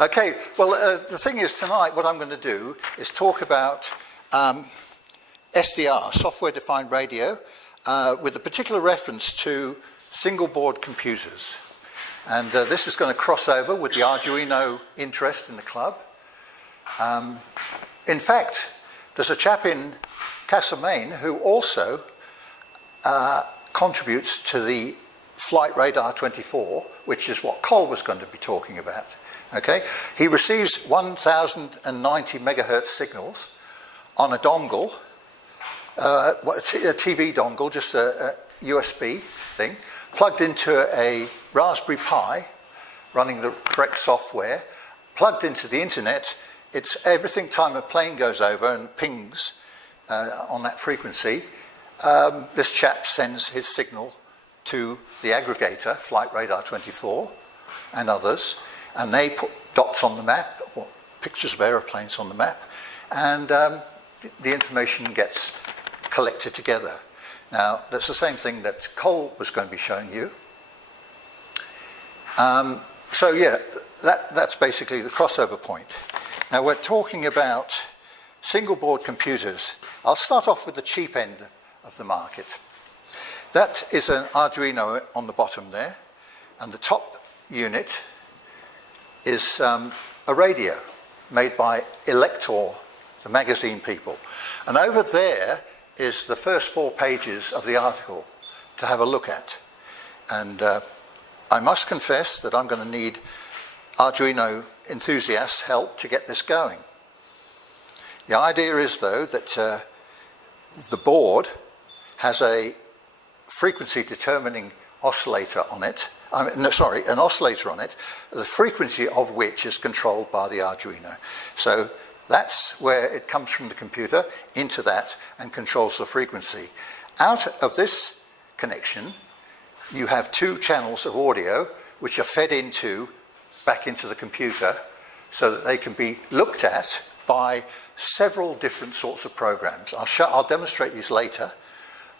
Okay, well, the thing is tonight what I'm going to do is talk about SDR, software-defined radio, with a particular reference to single-board computers. And this is going to cross over with the Arduino interest in the club. In fact, there's a chap in Castlemaine who also contributes to the Flight Radar 24, which is what Cole was going to be talking about. Okay, he receives 1090 megahertz signals on a dongle, a TV dongle, just a USB thing, plugged into a Raspberry Pi, running the correct software, plugged into the internet. It's everything time a plane goes over and pings on that frequency, this chap sends his signal to the aggregator, Flight Radar 24, and others, and they put dots on the map, or pictures of aeroplanes on the map, and the information gets collected together. Now, that's the same thing that Cole was going to be showing you. So yeah, that's basically the crossover point. Now, we're talking about single-board computers. I'll start off with the cheap end of the market. That is an Arduino on the bottom there, and the top unit is a radio made by Elector, the magazine people. And over there is the first 4 pages of the article to have a look at. And I must confess that I'm going to need Arduino enthusiasts' help to get this going. The idea is, though, that the board has a frequency determining oscillator on it. An oscillator on it, the frequency of which is controlled by the Arduino. So that's where it comes from the computer into that and controls the frequency. Out of this connection, you have 2 channels of audio which are fed back into the computer so that they can be looked at by several different sorts of programs. I'll demonstrate these later.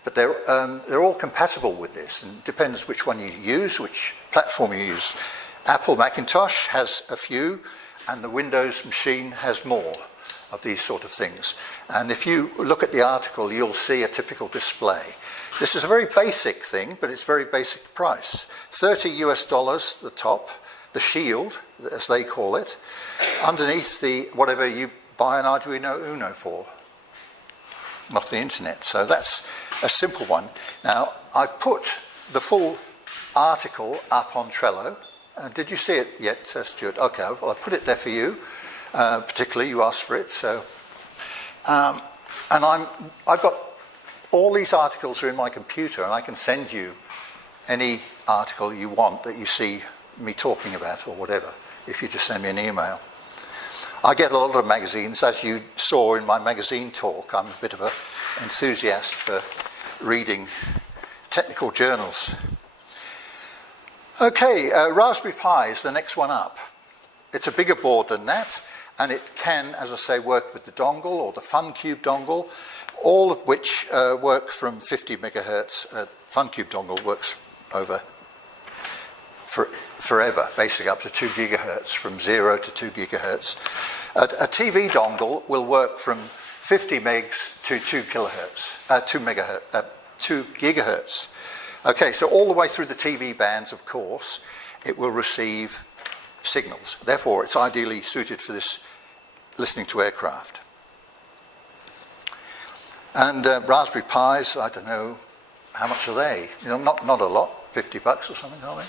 But they're all compatible with this, and it depends which one you use, which platform you use. Apple Macintosh has a few, and the Windows machine has more of these sort of things. And if you look at the article, you'll see a typical display. This is a very basic thing, but it's very basic price. $30 US, the top, the shield, as they call it, underneath the whatever you buy an Arduino Uno for, off the internet. So that's a simple one. Now, I've put the full article up on Trello. Did you see it yet, Stuart? Okay, well, I put it there for you. Particularly, you asked for it. So, and I've got all these articles are in my computer, and I can send you any article you want that you see me talking about or whatever, if you just send me an email. I get a lot of magazines, as you saw in my magazine talk. I'm a bit of an enthusiast for reading technical journals. Okay, Raspberry Pi is the next one up. It's a bigger board than that, and it can, as I say, work with the dongle or the FunCube dongle, all of which work from 50 megahertz. FunCube dongle works over forever, basically up to 2 gigahertz, from 0 to 2 gigahertz. A TV dongle will work from 50 megs to 2 gigahertz. Okay, so all the way through the TV bands, of course, it will receive signals. Therefore, it's ideally suited for this listening to aircraft. And Raspberry Pis, I don't know, how much are they? You know, not a lot, $50 or something, are they?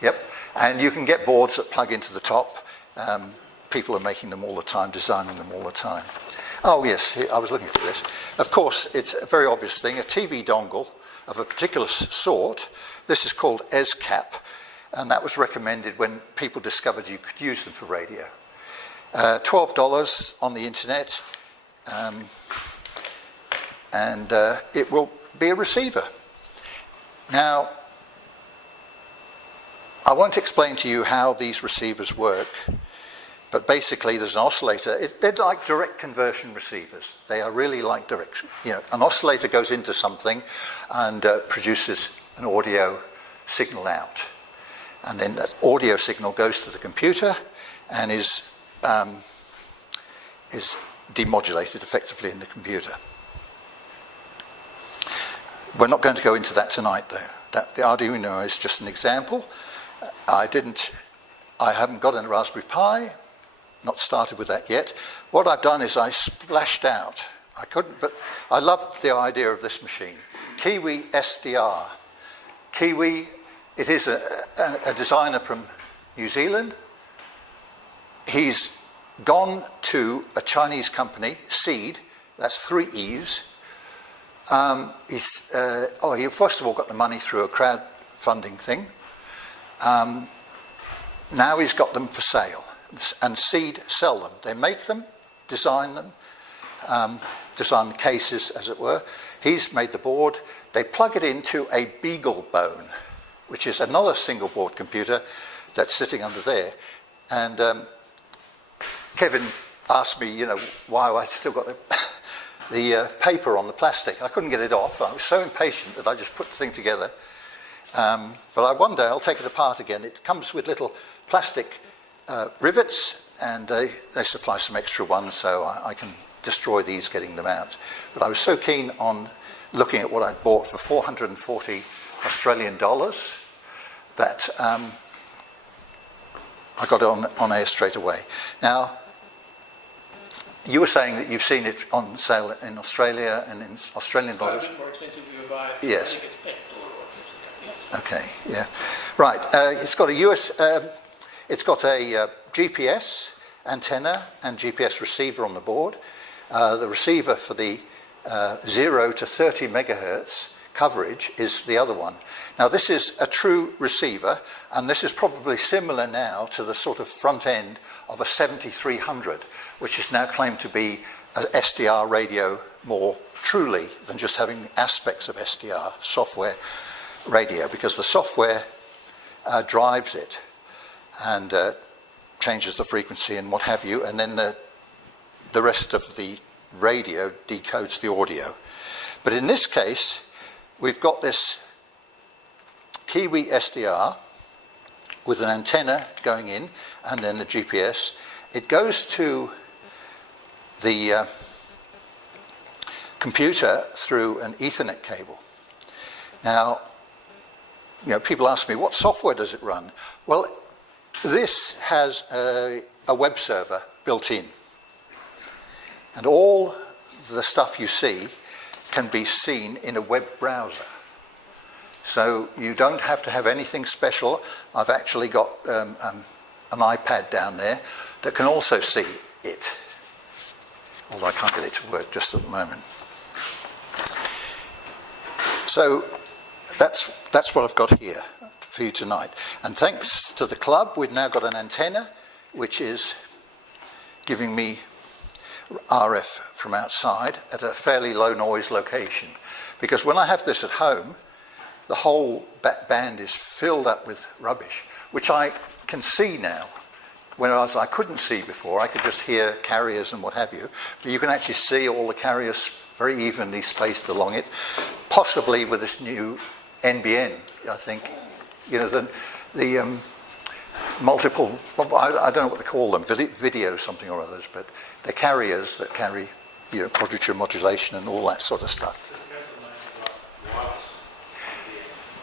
Yep, and you can get boards that plug into the top. People are making them all the time, designing them all the time. Oh yes, I was looking for this. Of course, it's a very obvious thing, a TV dongle of a particular sort. This is called ESCAP, and that was recommended when people discovered you could use them for radio. $12 on the internet, and it will be a receiver. Now, I won't explain to you how these receivers work, but basically there's an oscillator. They're like direct conversion receivers. They are really like direct, an oscillator goes into something and produces an audio signal out. And then that audio signal goes to the computer, and is demodulated effectively in the computer. We're not going to go into that tonight, though. The Arduino is just an example. I haven't got a Raspberry Pi, not started with that yet. What I've done is I splashed out. I couldn't, but I loved the idea of this machine. Kiwi SDR. Kiwi, it is a designer from New Zealand. He's gone to a Chinese company, Seed, that's 3 E's. He first of all got the money through a crowdfunding thing. Now he's got them for sale, and Seed sell them. They make them, design them, design the cases, as it were. He's made the board. They plug it into a Beagle bone, which is another single board computer that's sitting under there. And Kevin asked me, why I still got the paper on the plastic. I couldn't get it off. I was so impatient that I just put the thing together. But one day I'll take it apart again. It comes with little plastic rivets, and they supply some extra ones, so I can destroy these getting them out. But I was so keen on looking at what I'd bought for 440 Australian dollars that I got it on air straight away. Now, you were saying that you've seen it on sale in Australia and in Australian dollars. More expensive if you buy it. Yes. I think it's $10. Okay. Yeah. Right. It's got a it's got a GPS antenna and GPS receiver on the board. The receiver for the 0 to 30 megahertz coverage is the other one. Now, this is a true receiver, and this is probably similar now to the sort of front end of a 7300, which is now claimed to be an SDR radio more truly than just having aspects of SDR software radio, because the software drives it and changes the frequency and what have you, and then the rest of the radio decodes the audio. But in this case, we've got this Kiwi SDR with an antenna going in and then the GPS. It goes to the computer through an Ethernet cable. Now, people ask me, what software does it run? Well, this has a web server built in. And all the stuff you see can be seen in a web browser. So you don't have to have anything special. I've actually got an iPad down there that can also see it. Although I can't get it to work just at the moment. So that's what I've got here for you tonight. And thanks to the club, we've now got an antenna which is giving me RF from outside at a fairly low noise location. Because when I have this at home, the whole band is filled up with rubbish, which I can see now, whereas I couldn't see before. I could just hear carriers and what have you. But you can actually see all the carriers very evenly spaced along it, possibly with this new NBN, I think. The multiple, I don't know what they call them, video something or others, but they're carriers that carry quadrature modulation and all that sort of stuff.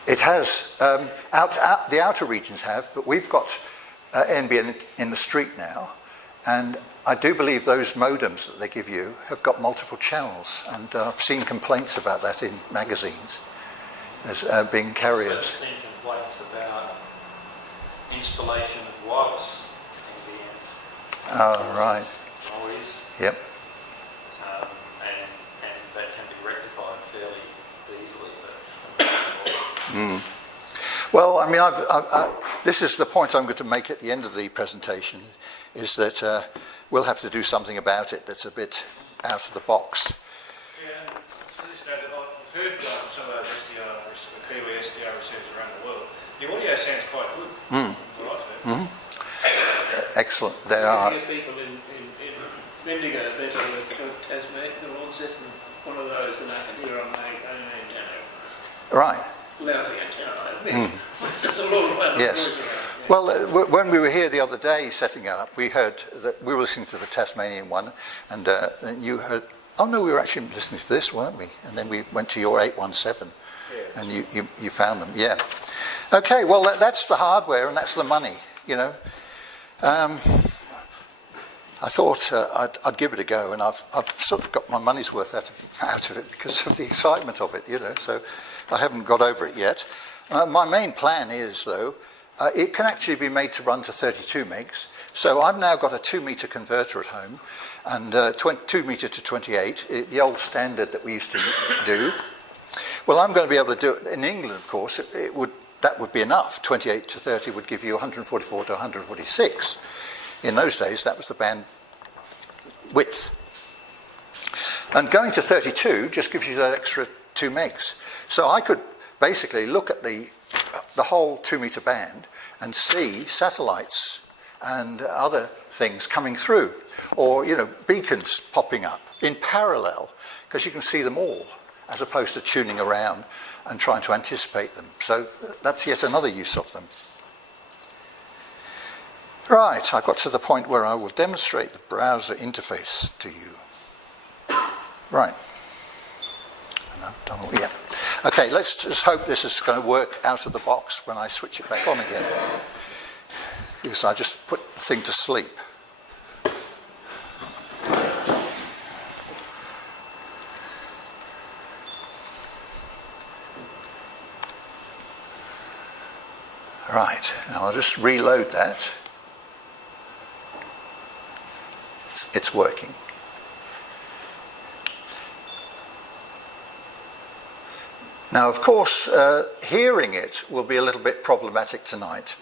It has, the outer regions have, but we've got NBN in the street now, and I do believe those modems that they give you have got multiple channels, and I've seen complaints about that in magazines as being carriers. I've seen complaints about installation of wireless NBN. Oh, right. Noise. Yep. And that can be rectified fairly easily. Well, I mean, this is the point I'm going to make at the end of the presentation, is that we'll have to do something about it that's a bit out of the box. Yeah, so this I've heard some of those the Kiwi SDR receivers around the world. The audio sounds quite good. What I've heard. Excellent. There are. You get people in Bendigo better with Tasmania, the Lord says one of those, and I can hear on my own antenna. Right. Lousy antenna, I admit. It's a long way. Yes. Well, when we were here the other day setting it up, we heard that we were listening to the Tasmanian one, and you heard, oh no, we were actually listening to this, weren't we? And then we went to your 817, and you found them, yeah. Okay, well, that's the hardware and that's the money, you know. I thought I'd give it a go, and I've sort of got my money's worth out of it because of the excitement of it, you know, so I haven't got over it yet. My main plan is, though, it can actually be made to run to 32 megs. So I've now got a 2-meter converter at home, and 2 meter to 28, the old standard that we used to do. Well, I'm going to be able to do it in England, of course. That would be enough. 28 to 30 would give you 144 to 146. In those days, that was the band width. And going to 32 just gives you that extra 2 megs. So I could basically look at the whole 2-meter band and see satellites and other things coming through, or, you know, beacons popping up in parallel, because you can see them all, as opposed to tuning around and trying to anticipate them. So that's yet another use of them. Right, I got to the point where I will demonstrate the browser interface to you. Right. And I've done all, yeah. Okay, let's just hope this is going to work out of the box when I switch it back on again. Because I just put the thing to sleep. Right, now I'll just reload that. It's working. Now, of course, hearing it will be a little bit problematic tonight,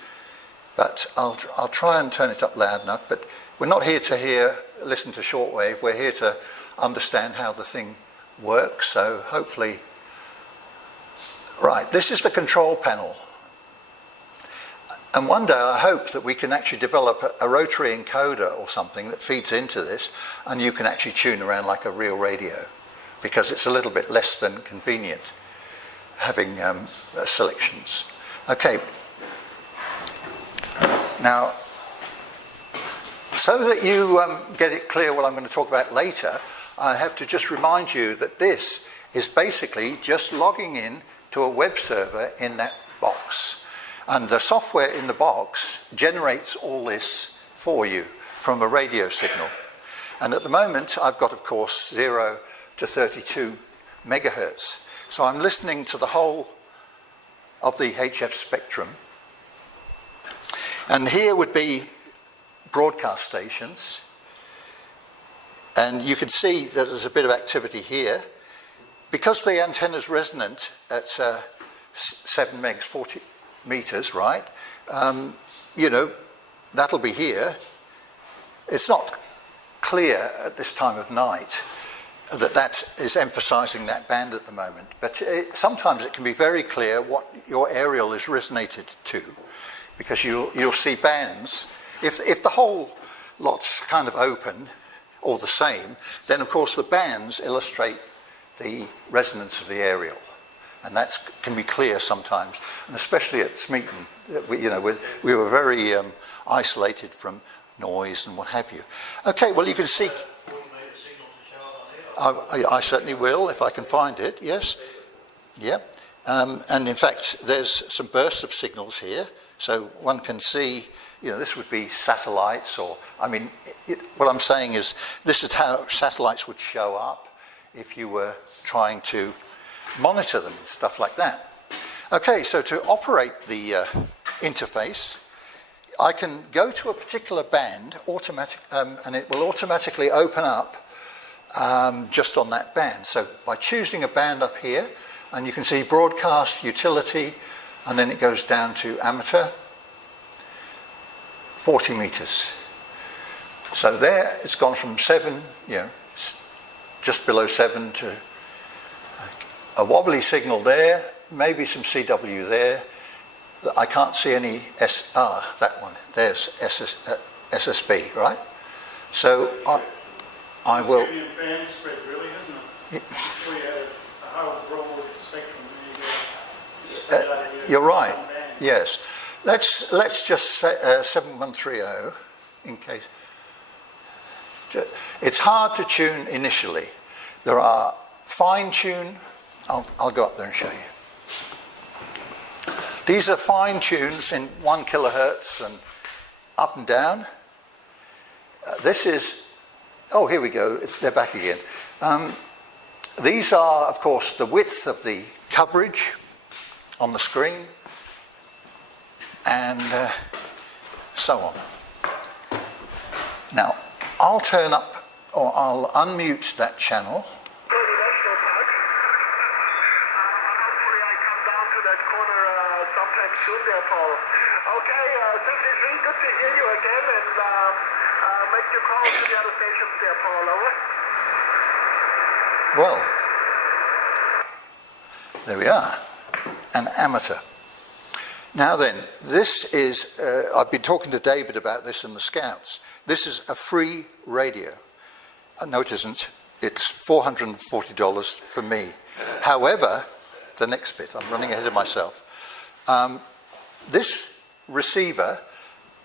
but I'll try and turn it up loud enough. But we're not here to listen to shortwave. We're here to understand how the thing works. So hopefully, right, this is the control panel. And one day I hope that we can actually develop a rotary encoder or something that feeds into this, and you can actually tune around like a real radio, because it's a little bit less than convenient having selections. Okay. Now, so that you get it clear what I'm going to talk about later, I have to just remind you that this is basically just logging in to a web server in that box. And the software in the box generates all this for you from a radio signal. And at the moment, I've got, of course, 0 to 32 megahertz. So I'm listening to the whole of the HF spectrum. And here would be broadcast stations. And you can see that there's a bit of activity here. Because the antenna's resonant at 7 megs, 40 meters, right? You know, that'll be here. It's not clear at this time of night that is emphasizing that band at the moment, but sometimes it can be very clear what your aerial is resonated to, because you'll see bands. If the whole lot's kind of open or the same, then of course the bands illustrate the resonance of the aerial. And that can be clear sometimes, and especially at Smeaton, we were very isolated from noise and what have you. Okay, well you can see. I certainly will if I can find it. Yes, yeah, and in fact there's some bursts of signals here, so one can see. You know, this would be satellites, or I mean, what I'm saying is this is how satellites would show up if you were trying to monitor them, stuff like that. Okay, so to operate the interface, I can go to a particular band, and it will automatically open up just on that band. So by choosing a band up here, and you can see broadcast, utility, and then it goes down to amateur, 40 meters. So there, it's gone from 7, you know, just below 7 to a wobbly signal there, maybe some CW there. I can't see any that one. There's SSB, right? So I will. It's band spread, really, isn't it? We have a whole broad spectrum. You're right. Yes, Let's just say 7130 in case. It's hard to tune initially. There are fine tune. I'll go up there and show you. These are fine tunes in 1 kilohertz and up and down. This is, oh, here we go. They're back again. These are, of course, the width of the coverage on the screen and so on. Now, I'll turn up, or I'll unmute that channel. Okay, this is really good to hear you again, and make your call to the other stations there, Paul, over. Well, there we are, an amateur. Now then, this is, I've been talking to David about this in the Scouts. This is a free radio. No, it isn't. It's $440 for me. However, the next bit, I'm running ahead of myself. This receiver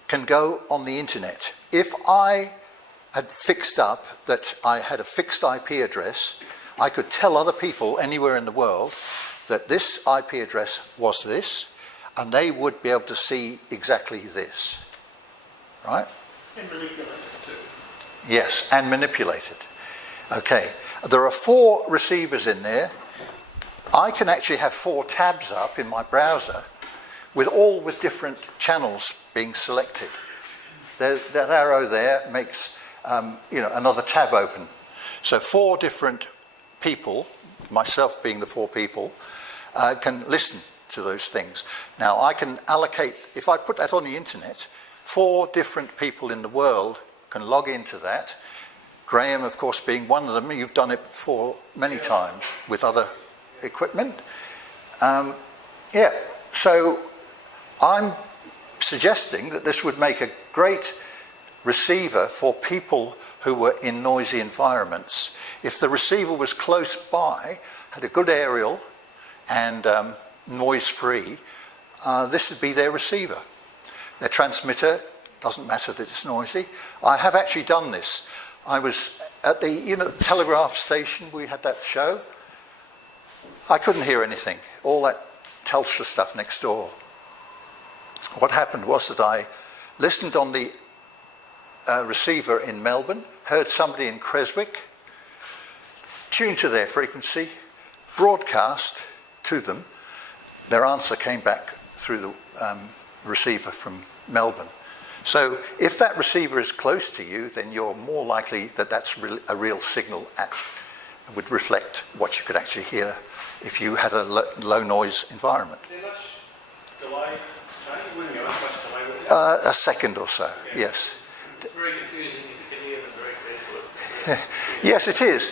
can go on the internet. If I had fixed up that I had a fixed IP address, I could tell other people anywhere in the world that this IP address was this, and they would be able to see exactly this, right? And manipulate it too. Yes, and manipulate it. Okay, there are 4 receivers in there. I can actually have 4 tabs up in my browser with different channels being selected. That arrow there makes another tab open. So 4 different people, myself being the 4 people, can listen to those things. Now I can allocate, if I put that on the internet, 4 different people in the world can log into that. Graham, of course, being one of them. You've done it before many times with other equipment. So I'm suggesting that this would make a great receiver for people who were in noisy environments. If the receiver was close by, had a good aerial and noise-free, this would be their receiver. Their transmitter, doesn't matter that it's noisy. I have actually done this. I was at the telegraph station, we had that show. I couldn't hear anything, all that Telstra stuff next door. What happened was that I listened on the receiver in Melbourne, heard somebody in Creswick, tuned to their frequency, broadcast to them. Their answer came back through the receiver from Melbourne. So if that receiver is close to you, then you're more likely that that's a real signal would reflect what you could actually hear if you had a low noise environment. Is there much delay, Tony? Wouldn't you have much delay with it? A second or so, yes. Very confusing if you can hear them directly. Yes, it is.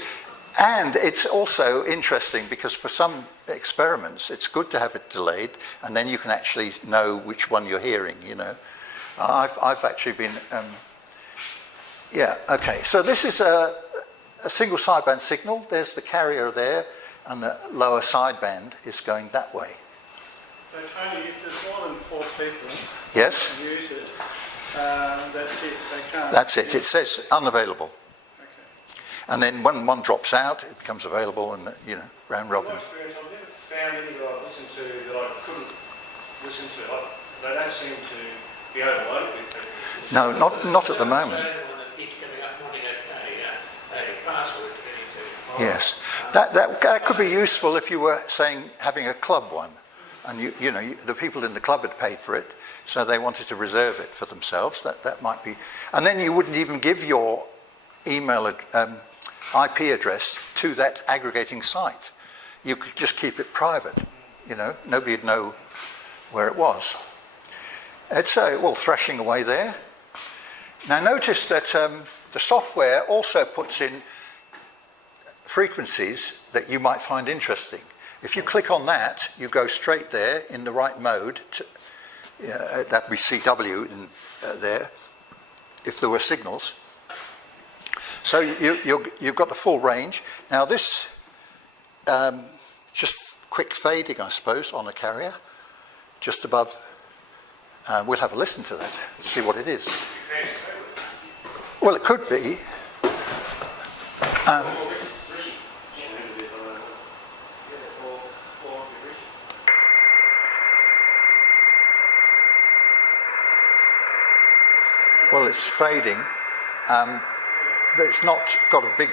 And it's also interesting because for some experiments, it's good to have it delayed, and then you can actually know which one you're hearing, I've actually been, okay. So this is a single sideband signal. There's the carrier there, and the lower sideband is going that way. So Tony, if there's more than 4 people Yes, who use it, that's it, they can't. that's it. It says unavailable. Okay. And then when one drops out, it becomes available, and round In robin. my experience, I've never found any that I've listened to that I couldn't listen to. They don't seem to be overloaded with people. No, not at the moment. Yes, that could be useful if you were having a club one, and the people in the club had paid for it, so they wanted to reserve it for themselves. That might be, and then you wouldn't even give your email IP address to that aggregating site. You could just keep it private. Nobody would know where it was. It's thrashing away there. Now notice that the software also puts in frequencies that you might find interesting. If you click on that, you go straight there in the right mode. That'd be CW there, if there were signals. So you've got the full range. Now this, just quick fading, I suppose, on a carrier, just above We'll have a listen to that, see what it is. Fair to say with it. Well, it could be. Well, it's fading, but it's not got a big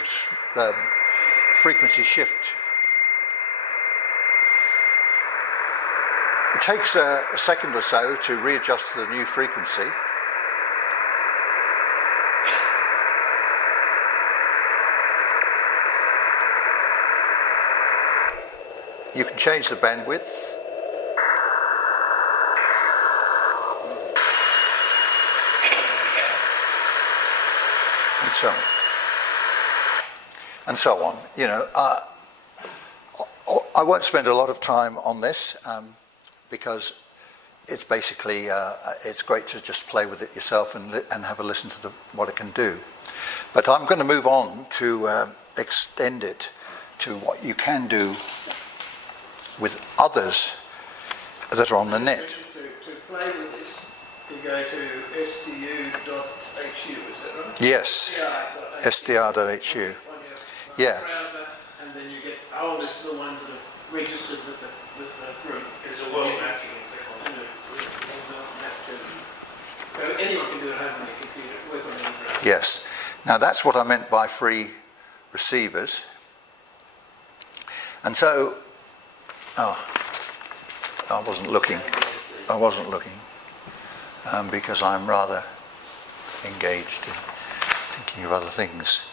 frequency shift. It takes a second or so to readjust to the new frequency. You can change the bandwidth. And so on. You know, I won't spend a lot of time on this because it's basically it's great to just play with it yourself and have a listen to what it can do. But I'm going to move on to extend it to what you can do with others that are on the net. To play with this, you go to sdu.hu, is that right? Yes, SDR.hu. Yeah. Browser, and then you get a whole list of the ones that have registered with the group. There's a world map you can click on. So anyone can do it at home on their computer, work on any browser. Yes. Now that's what I meant by free receivers. And so, I wasn't looking because I'm rather engaged in thinking of other things.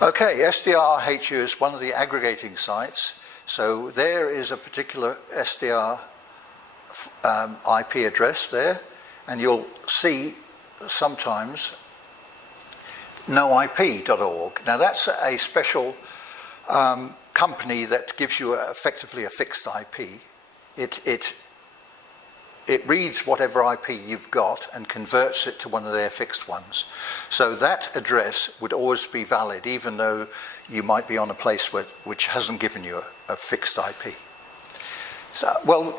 Okay, SDR.hu is one of the aggregating sites. So there is a particular SDR IP address there, and you'll see sometimes noip.org. Now that's a special company that gives you effectively a fixed IP. It reads whatever IP you've got and converts it to one of their fixed ones. So that address would always be valid, even though you might be on a place which hasn't given you a fixed IP. So, well,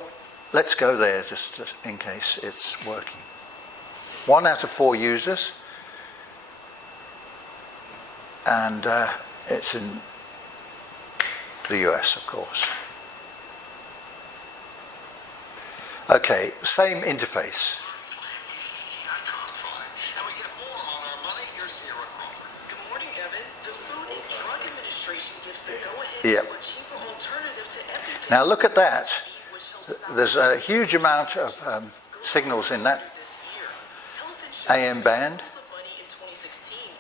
let's go there just in case it's working. 1 out of 4 users, and it's in the US, of course. Okay, same interface. And we get more on our money. Here's Sierra Crawford. Good morning, Evan. The Food and Drug Administration gives the go-ahead Yep. for a cheaper alternative to EpiPen. Now look at that. There's a huge amount of signals in that AM band.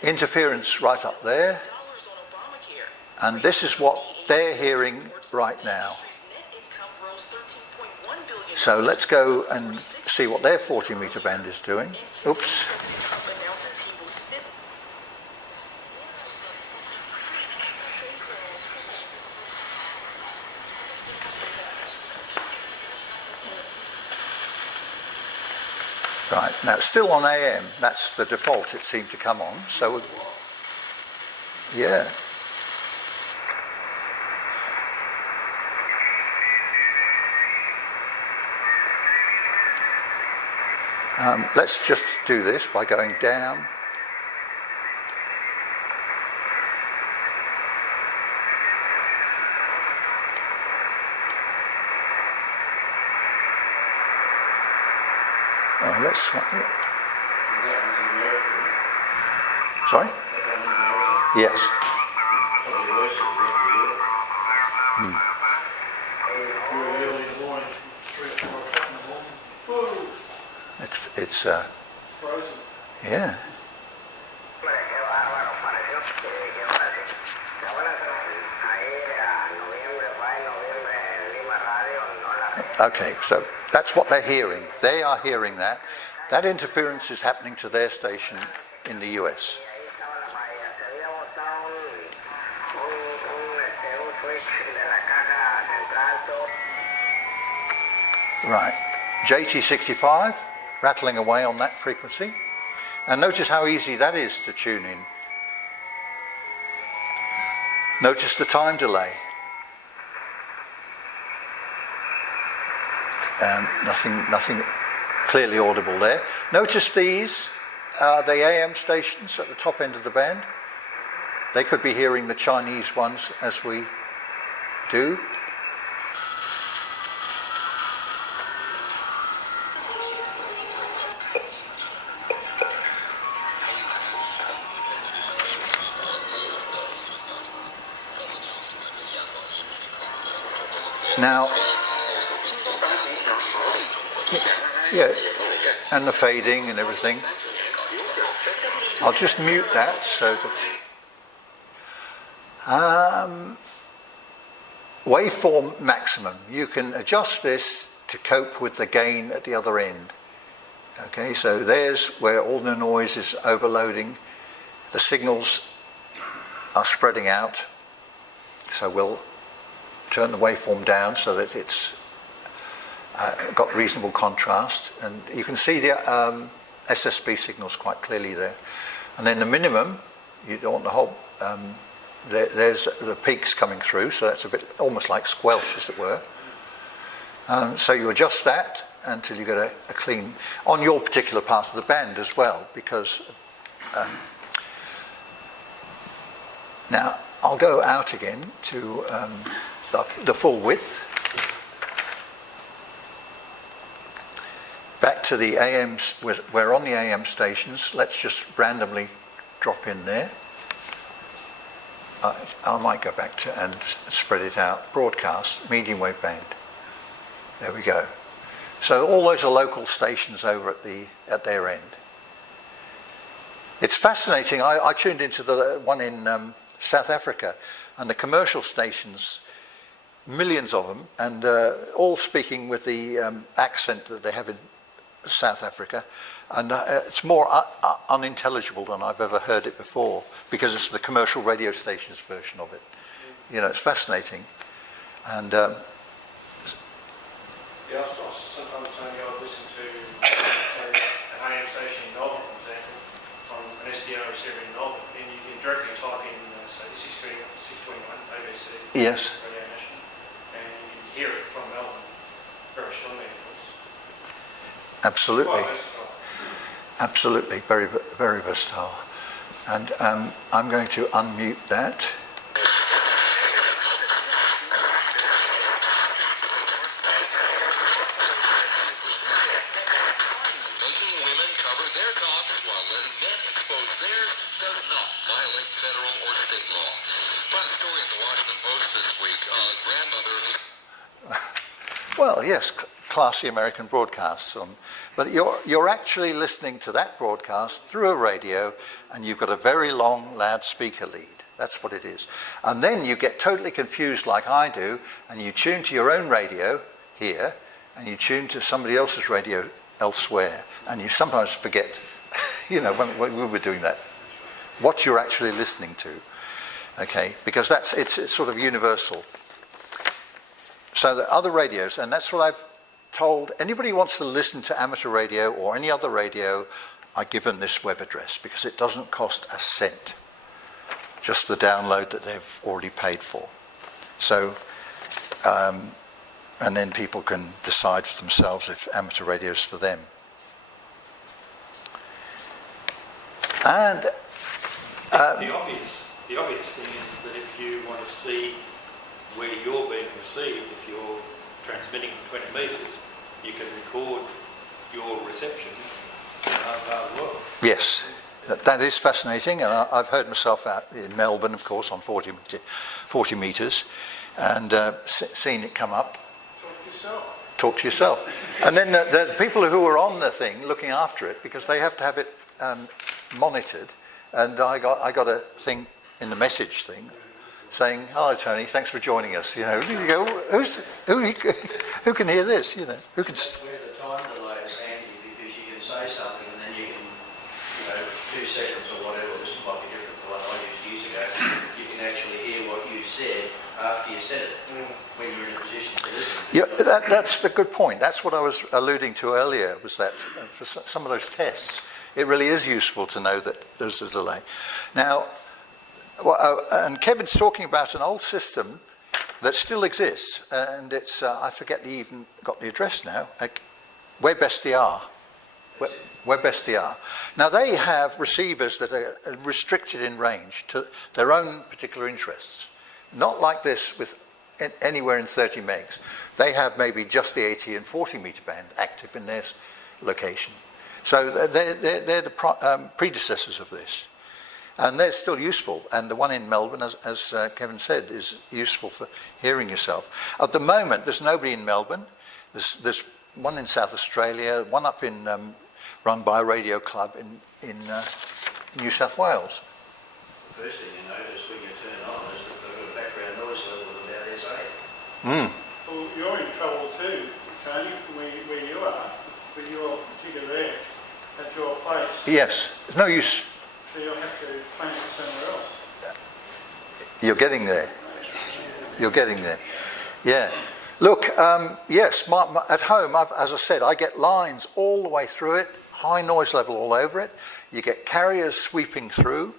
Interference right up there. And this is what they're hearing right now. So let's go and see what their 40 meter band is doing. Oops. Right, now it's still on AM. That's the default it seemed to come on. So, yeah. Let's just do this by going down. Oh, let's swap it. Sorry? Yes. Very early in the morning, 3 or 4 o'clock in the morning. Whoa, It's it's frozen. yeah. Okay, so that's what they're hearing. They are hearing that. That interference is happening to their station in the US. Right, JT65 rattling away on that frequency. And notice how easy that is to tune in. Notice the time delay. Nothing clearly audible there. Notice these are the AM stations at the top end of the band. They could be hearing the Chinese ones as we do. Now, yeah, and the fading and everything. I'll just mute that so that waveform maximum. You can adjust this to cope with the gain at the other end. Okay, so there's where all the noise is overloading. The signals are spreading out. So we'll turn the waveform down so that it's got reasonable contrast, and you can see the SSB signals quite clearly there. And then the minimum, you don't want the whole, there's the peaks coming through, so that's a bit almost like squelch, as it were. So you adjust that until you get a clean, on your particular part of the band as well, because now I'll go out again to the full width. Back to the AMs, we're on the AM stations. Let's just randomly drop in there. I might go back to and spread it out. Broadcast, medium wave band. There we go. So all those are local stations over at their end. It's fascinating. I tuned into the one in South Africa, and the commercial stations, millions of them, and all speaking with the accent that they have in South Africa, and it's more unintelligible than I've ever heard it before, because it's the commercial radio station's version of it. You know, it's fascinating. And Yeah, I sometimes I'll listen to an AM station in Melbourne, for example, on an SDR receiver in Melbourne, and you can directly type in, say, 621 ABC, yes, Radio National, and you can hear it from Melbourne very strongly, of course. absolutely, Quite versatile. absolutely, very, very versatile. And I'm going to unmute that. Well, yes, classy American broadcasts on, but you're actually listening to that broadcast through a radio, and you've got a very long loudspeaker lead. That's what it is. And then you get totally confused like I do, and you tune to your own radio here, and you tune to somebody else's radio elsewhere, and you sometimes forget, you know, when we were doing that, what you're actually listening to. Okay, because it's sort of universal. So the other radios, and that's what I've told anybody who wants to listen to amateur radio or any other radio, I give them this web address because it doesn't cost a cent, just the download that they've already paid for. So, and then people can decide for themselves if amateur radio is for them. And the obvious thing is that if you want to see where you're being received, if you're transmitting 20 metres, you can record your reception part of the world. yes, that is fascinating, and I've heard myself out in Melbourne, of course, on 40 metres, and seen it come up. Talk to yourself. And then the people who are on the thing looking after it, because they have to have it monitored, and I got a thing in the message thing saying, "Hello, Tony, thanks for joining us." You know, you go, who can hear this? You know, who can? Where the time delay is handy, because you can say something and then you can, 2 seconds or whatever. This might be different to the one I used years ago. You can actually hear what you said after you said it when you're in a position to listen. Yeah, that's the good point. That's what I was alluding to earlier. Was that for some of those tests, it really is useful to know that there's a delay. Now. Well, and Kevin's talking about an old system that still exists, and it's I forget even got the address now. Web SDR. Web SDR. Now they have receivers that are restricted in range to their own particular interests. Not like this with anywhere in 30 megs. They have maybe just the 80 and 40 meter band active in their location. So they're the predecessors of this. And they're still useful. And the one in Melbourne, as Kevin said, is useful for hearing yourself. At the moment, there's nobody in Melbourne. There's one in South Australia, one up in, run by a radio club in New South Wales. The first thing you notice when you turn on is that they've got a background noise level of about SA. Well, you're in trouble too, Tony, where you are, with your figure there, at your place. Yes, there's no use. So you'll have to plan it somewhere else. You're getting there. You're getting there. Yeah. Look, yes, at home, as I said, I get lines all the way through it, high noise level all over it. You get carriers sweeping through,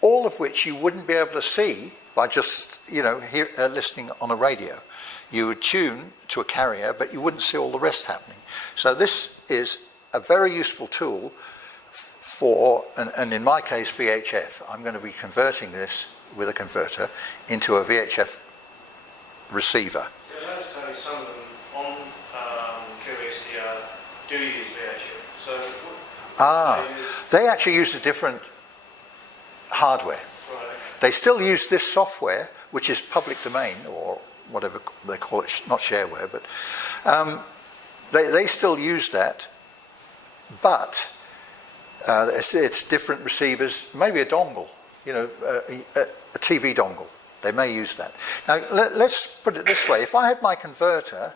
all of which you wouldn't be able to see by just, listening on a radio. You would tune to a carrier, but you wouldn't see all the rest happening. So this is a very useful tool for, and in my case, VHF. I'm going to be converting this with a converter into a VHF receiver. I noticed, Tony, some of them on Kiwi SDR do use VHF. So They actually use a different hardware. right. They still use this software, which is public domain, or whatever they call it, not shareware, but they still use that, but it's different receivers, maybe a dongle, a TV dongle. They may use that. Now, let's put it this way. If I had my converter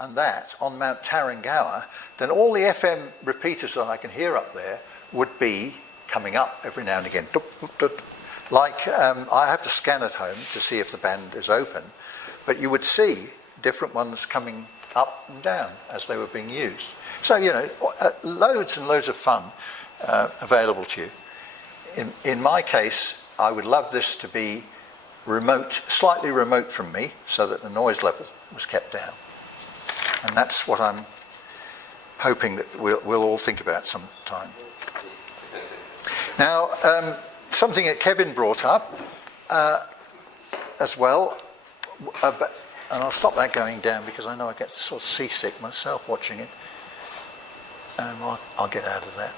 and that on Mount Tarrangower, then all the FM repeaters that I can hear up there would be coming up every now and again. Like I have to scan at home to see if the band is open, but you would see different ones coming up and down as they were being used. So, loads and loads of fun available to you. In my case, I would love this to be remote, slightly remote from me, so that the noise level was kept down. And that's what I'm hoping that we'll all think about sometime. Now, something that Kevin brought up as well, and I'll stop that going down because I know I get sort of seasick myself watching it. I'll get out of that.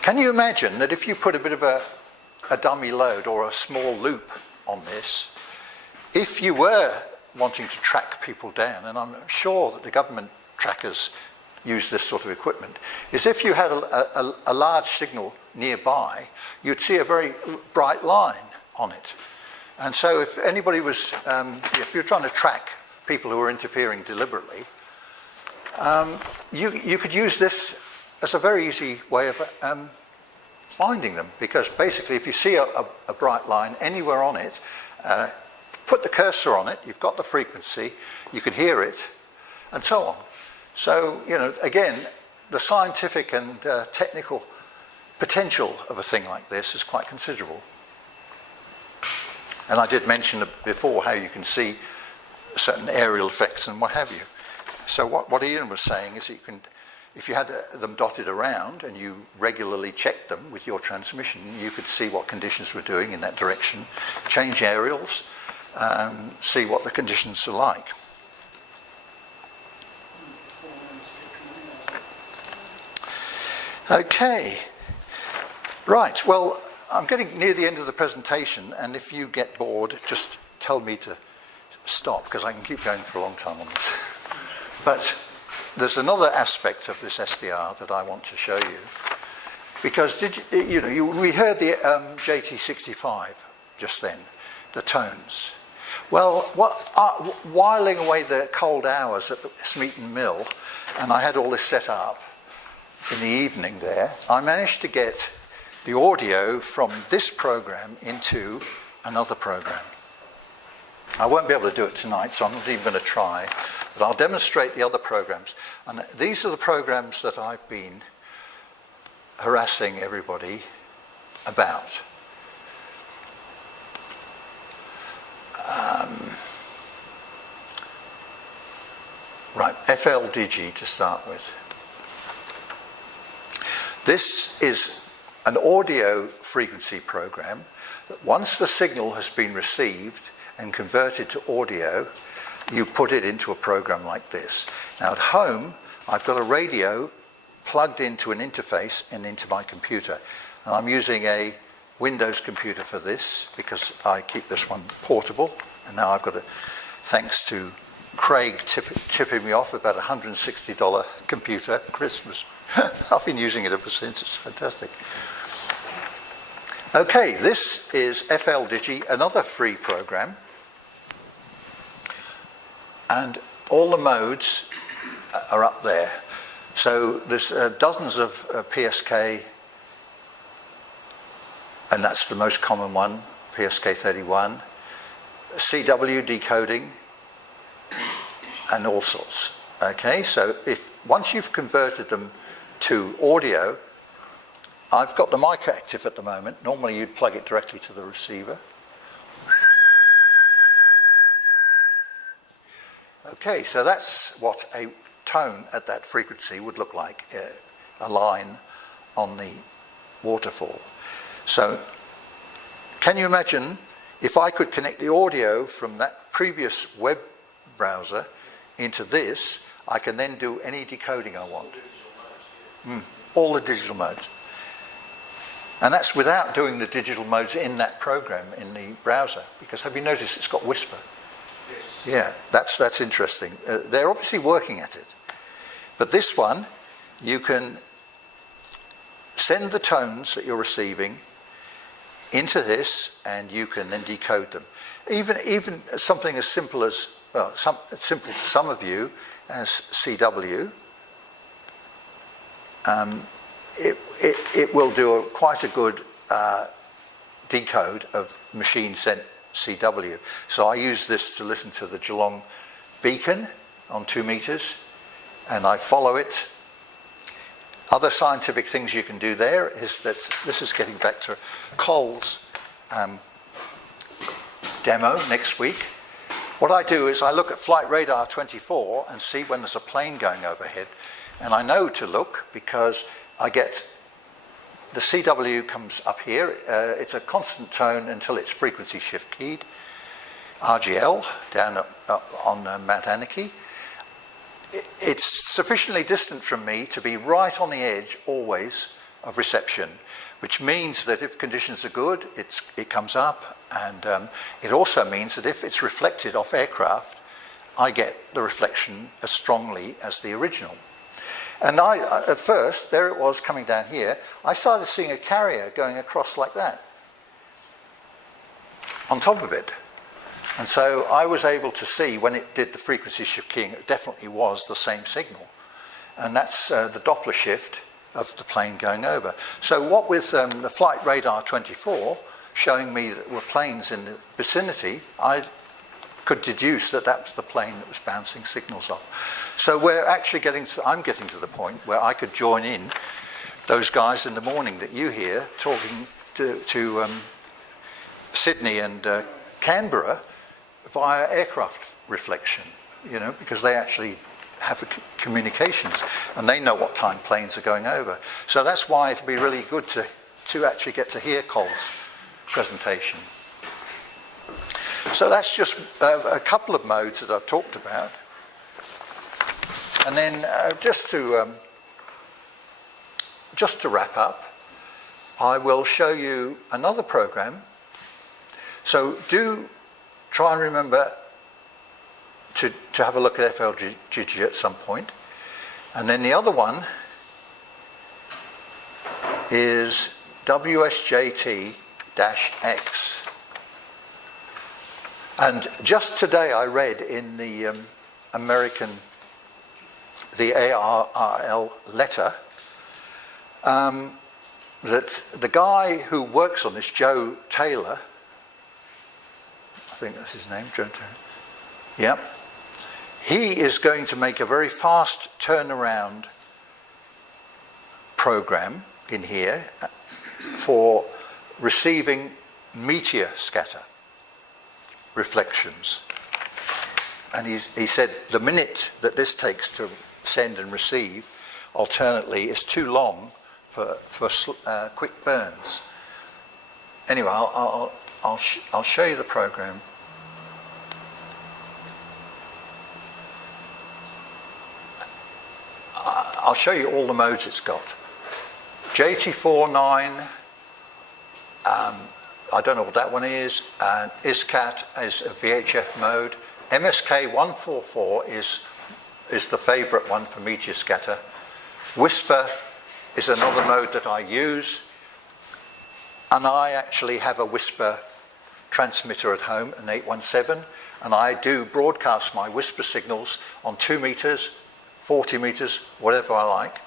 Can you imagine that if you put a bit of a dummy load or a small loop on this, if you were wanting to track people down, and I'm sure that the government trackers use this sort of equipment, is if you had a large signal nearby, you'd see a very bright line on it. And so if anybody was, if you're trying to track people who are interfering deliberately, you could use this as a very easy way of finding them, because basically if you see a bright line anywhere on it, put the cursor on it, you've got the frequency, you can hear it, and so on. So, again, the scientific and technical potential of a thing like this is quite considerable. And I did mention before how you can see certain aerial effects and what have you. So what Ian was saying is that you can, if you had them dotted around and you regularly checked them with your transmission, you could see what conditions were doing in that direction, change aerials, see what the conditions are like. Okay, right, well, I'm getting near the end of the presentation, and if you get bored, just tell me to stop, because I can keep going for a long time on this. But there's another aspect of this SDR that I want to show you, because we heard the JT65 just then, the tones. Well, whiling away the cold hours at the Smeaton Mill, and I had all this set up in the evening there, I managed to get the audio from this program into another program. I won't be able to do it tonight, so I'm not even going to try, but I'll demonstrate the other programs. And these are the programs that I've been harassing everybody about. Right, FLDG to start with. This is an audio frequency program that once the signal has been received and converted to audio, you put it into a program like this. Now at home, I've got a radio plugged into an interface and into my computer. And I'm using a Windows computer for this because I keep this one portable. And now I've got a, thanks to Craig tipping me off about $160 computer, Christmas. I've been using it ever since, it's fantastic. Okay, this is FLDigi, another free program. And all the modes are up there. So there's dozens of PSK, and that's the most common one, PSK 31, CW decoding, and all sorts. Okay, so once you've converted them to audio, I've got the mic active at the moment. Normally you'd plug it directly to the receiver. Okay, so that's what a tone at that frequency would look like, a line on the waterfall. So can you imagine if I could connect the audio from that previous web browser into this, I can then do any decoding I want. All the digital modes. And that's without doing the digital modes in that program in the browser, because have you noticed it's got whisper? Yeah, that's interesting. They're obviously working at it. But this one, you can send the tones that you're receiving into this, and you can then decode them. Even something as simple as, well, simple to some of you as CW, it will do quite a good decode of machine-sent CW. So I use this to listen to the Geelong beacon on 2 meters, and I follow it. Other scientific things you can do there is that, this is getting back to Cole's demo next week. What I do is I look at Flight Radar 24 and see when there's a plane going overhead, and I know to look because I get the CW comes up here. It's a constant tone until it's frequency shift keyed. RGL down on Mount Anarchy. It's sufficiently distant from me to be right on the edge always of reception, which means that if conditions are good, it comes up, and it also means that if it's reflected off aircraft, I get the reflection as strongly as the original. And at first, there it was coming down here, I started seeing a carrier going across like that, on top of it. And so I was able to see when it did the frequency shift keying, it definitely was the same signal. And that's the Doppler shift of the plane going over. So what with the Flight Radar 24 showing me that there were planes in the vicinity, I could deduce that that was the plane that was bouncing signals off. So we're actually I'm getting to the point where I could join in those guys in the morning that you hear talking to Sydney and Canberra via aircraft reflection, you know, because they actually have communications and they know what time planes are going over. So that's why it'll be really good to actually get to hear Cole's presentation. So that's just a couple of modes that I've talked about. And then just to wrap up, I will show you another program. So do try and remember to have a look at FLDigi at some point. And then the other one is WSJT-X. And just today I read in the the ARRL letter, that the guy who works on this, Joe Taylor, I think that's his name, Joe Taylor, yeah, he is going to make a very fast turnaround program in here for receiving meteor scatter reflections. And he said the minute that this takes to send and receive alternately is too long for quick burns. Anyway, I'll show you the program. I'll show you all the modes it's got. JT49, I don't know what that one is, and ISCAT is a VHF mode. MSK144 is the favourite one for meteor scatter. Whisper is another mode that I use, and I actually have a Whisper transmitter at home, an 817, and I do broadcast my Whisper signals on 2 meters, 40 meters, whatever I like,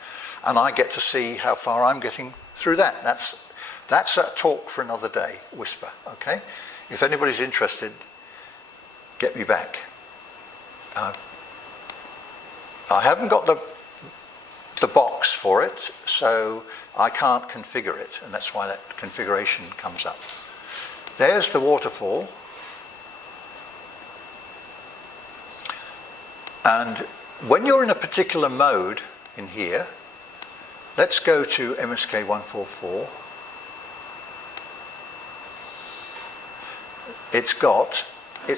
and I get to see how far I'm getting through that. That's a talk for another day, Whisper, okay? If anybody's interested, get me back. I haven't got the box for it, so I can't configure it, and that's why that configuration comes up. There's the waterfall. And when you're in a particular mode in here, let's go to MSK144. It's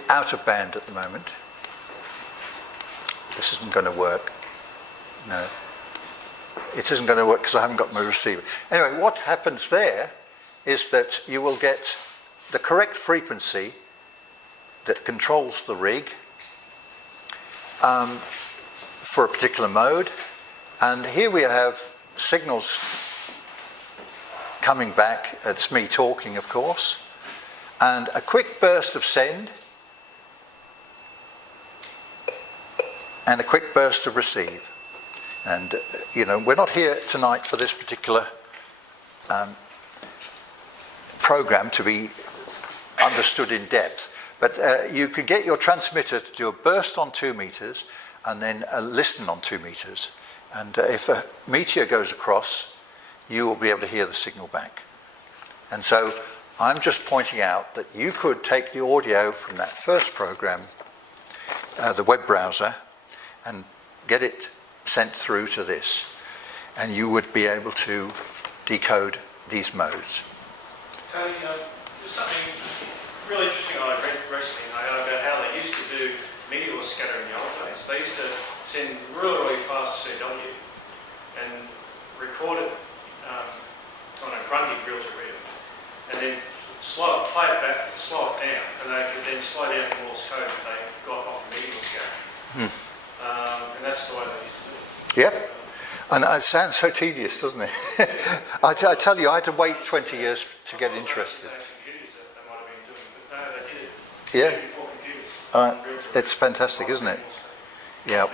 out of band at the moment. This isn't going to work. No. It isn't going to work because I haven't got my receiver. Anyway, what happens there is that you will get the correct frequency that controls the rig for a particular mode. And here we have signals coming back. It's me talking, of course. And a quick burst of send and a quick burst of receive. And, we're not here tonight for this particular program to be understood in depth. But you could get your transmitter to do a burst on 2 meters and then a listen on 2 meters. And if a meteor goes across, you will be able to hear the signal back. And so I'm just pointing out that you could take the audio from that first program, the web browser, and get it sent through to this, and you would be able to decode these modes. Tony, there's something really interesting I read recently about how they used to do meteor scatter in the old days. They used to send really, really fast CW and record it on a Grundy reel to reader, and then play it back, slow it down, and they could then slow down the Morse code that they got off the meteor scatter. And that's the way they used to do it. Yep. And it sounds so tedious, doesn't it? I tell you, I had to wait 20 years to get interested. Yeah. It's fantastic, isn't it? Yeah.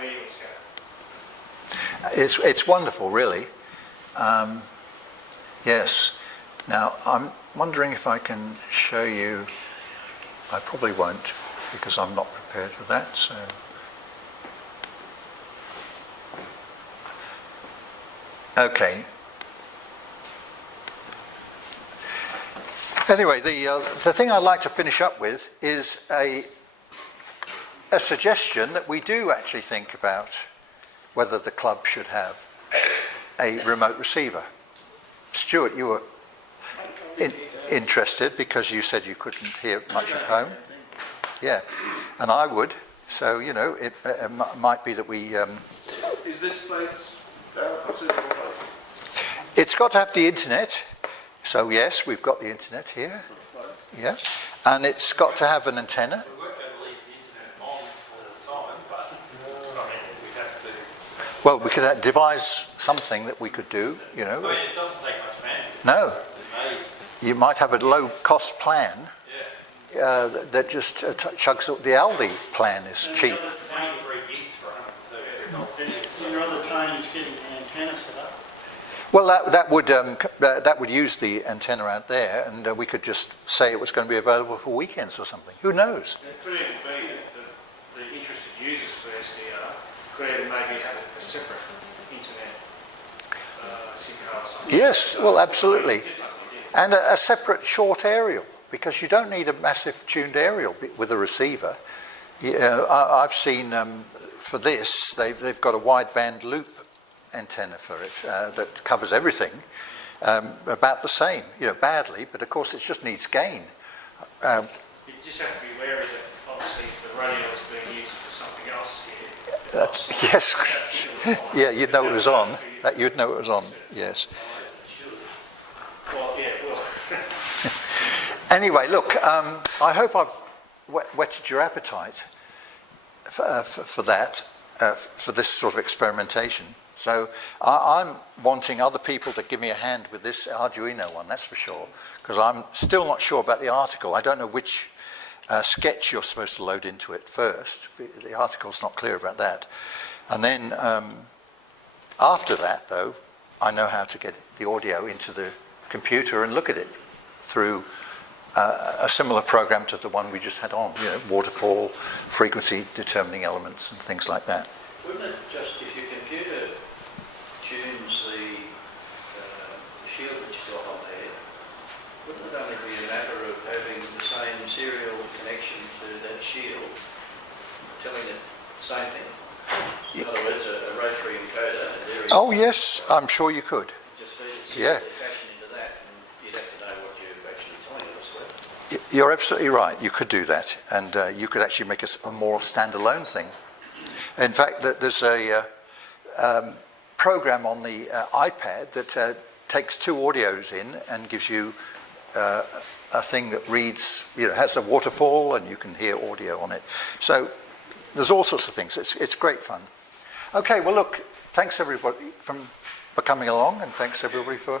It's wonderful, really. Yes. Now, I'm wondering if I can show you. I probably won't, because I'm not prepared for that. So. Okay. Anyway, the thing I'd like to finish up with is a suggestion that we do actually think about whether the club should have a remote receiver. Stuart, you were interested because you said you couldn't hear much at home. Yeah, and I would. So, it might be that we... Is this place... It's got to have the internet. So yes, we've got the internet here. Yeah, and it's got to have an antenna. We weren't going to leave the internet on all the time, but we'd have to... Well, we could devise something that we could do, I mean, it doesn't take much bandwidth. No. You might have a low-cost plan that just chugs up. The Aldi plan is cheap. 23 gigs for $130. Your other time is getting an antenna set up. Well, that would use the antenna out there, and we could just say it was going to be available for weekends or something. Who knows? It could even be that the interested users for SDR could even maybe have a separate internet SIM card or something. Yes, well, absolutely. And a separate short aerial, because you don't need a massive tuned aerial with a receiver. Yeah, I've seen for this, they've got a wideband loop antenna for it that covers everything, about the same, badly, but of course it just needs gain. You just have to be wary that obviously if the radio is being used for something else here. Yes, yeah, you'd know it was on. You'd know it was on, yes. Well, yeah, well. Anyway, look, I hope I've whetted your appetite for that, for this sort of experimentation. So I'm wanting other people to give me a hand with this Arduino one, that's for sure, because I'm still not sure about the article. I don't know which sketch you're supposed to load into it first. The article's not clear about that. And then after that, though, I know how to get the audio into the computer and look at it through a similar program to the one we just had on, waterfall, frequency determining elements and things like that. Wouldn't it just, if your computer tunes the shield that you've got on there, wouldn't it only be a matter of having the same serial connection to that shield, telling it the same thing? In other words, a rotary encoder. Oh yes, I'm sure you could. Just feed it Yeah. fashion into that, and you'd have to know what you're actually telling us. You're absolutely right. You could do that, and you could actually make a more standalone thing. In fact, there's a program on the iPad that takes two audios in and gives you a thing that reads, has a waterfall, and you can hear audio on it. So there's all sorts of things. It's great fun. Okay, well look, thanks everybody for coming along, and thanks everybody for